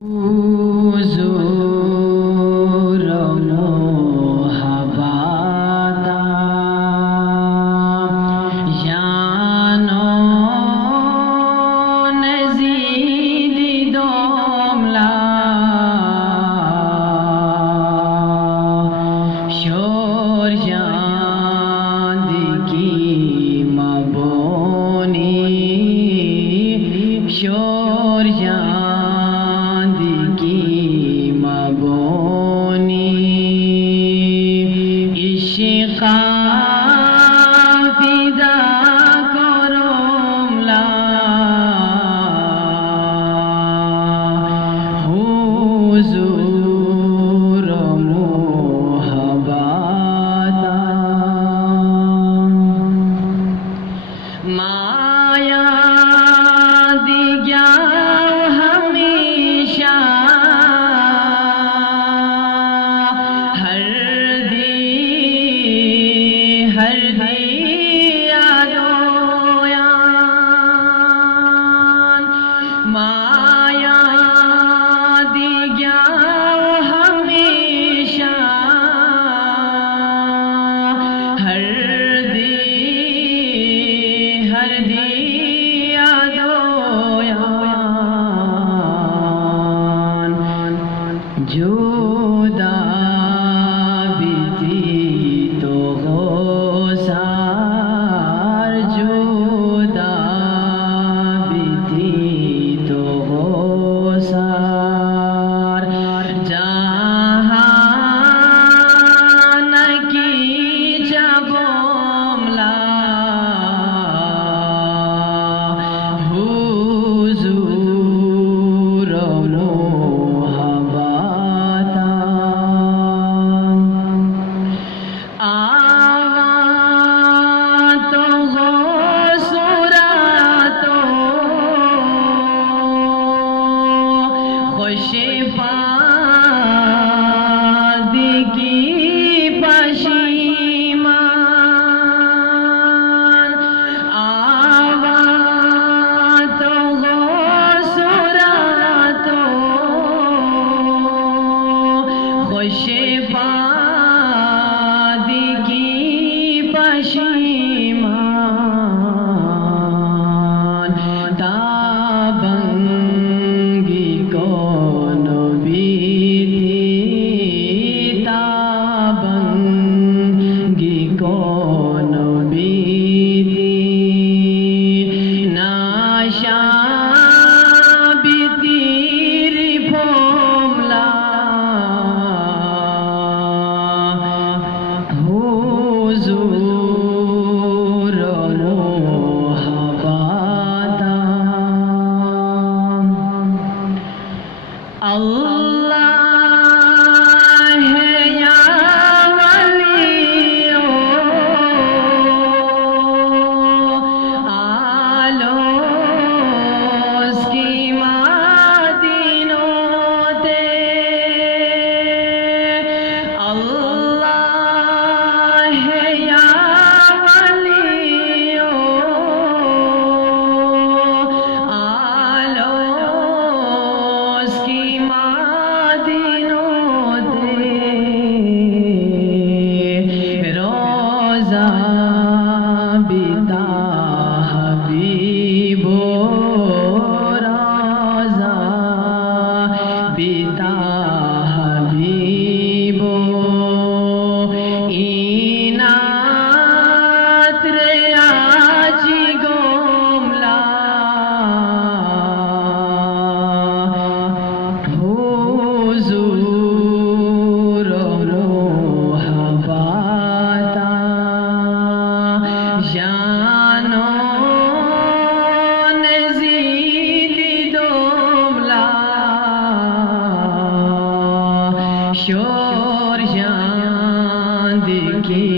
हुज़ूर मोहब्बता यानो नज़ीदी दोमला शोर जांदगी मबोनी शोर जांदगी मबोनी इश्क़ा फिदा करोमला हुज़ूर मोहब्बता माया दिया हमेशा हर दी यादोयान माया दिया हमेशा हर दी यादोयान जुदा बीती तो गोसार जुदा बीती तो गोसार जहान की जबोमला हुज़ूर मोहब्बता तो सुरातो खुशपादगी पशीमान तो सुरातो खुशपादगी पशीमान ताबंगी कौन बीती ताबंगी कौन बीती नाशा बीतीर फोमला हुज़ूर मोहब्बता अल्लाह है या वलियो आलोस की मादीनों ते अल्लाह है या वलियो आलोस की मादीनों ते रोज़ा बिता हबीबो रोज़ा बिता हबीबो इनात रे आजी गोमला हुज़ूर मोहब्बता यानो नज़ीदी दोमला शोर जांदगी